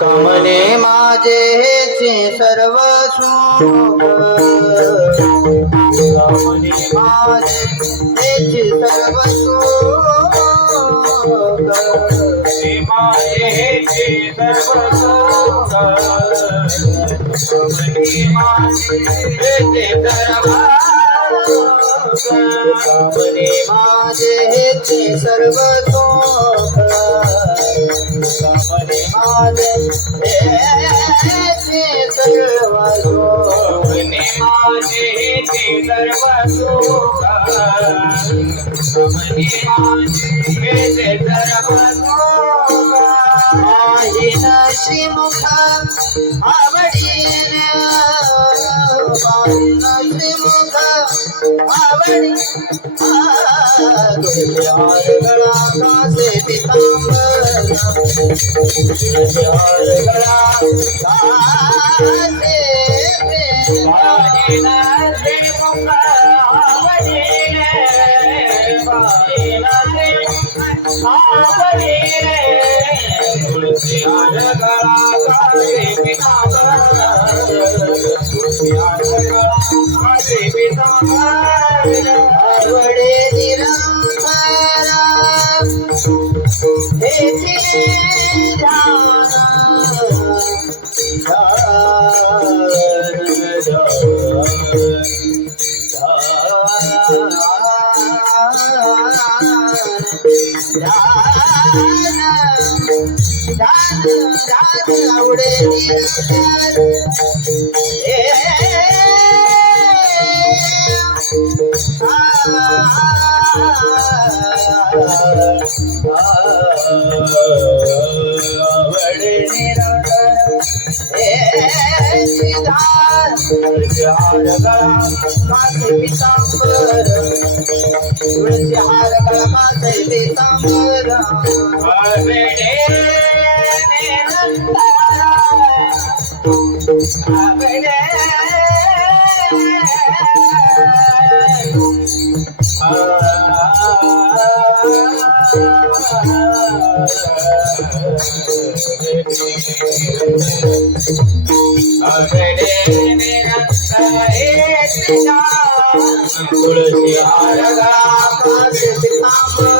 कामने माझेचे सर्व सुख कामने माझेचे सर्व सुख माझेचे सर्व सुख कामने माझेचे सर्व कामने माझेचे सर्व सुख कामने माझेचे सर्व सुख माझेचे सर्व सुख कामने माझेचे सर्व सुख आईन श्रीमुख आवडीन श्रीमुख आवडी तुझ्यावर गळा कासे पितांबर तुझ्यावर गळा कासे बाईना श्रीमुख आवडीन बाईना श्रीमुख आवडीन तुझ्यावर गळा कासे पितांबर तुझ्यावर गळा कासे पितांबर आवडे निरंतरा हेचे आवडे तुळशीहार गळा माझे पितांबर तुळशीहार गळा माझे पितांबर आवडे आवडे तुळशीहार गळा माझे पितांबर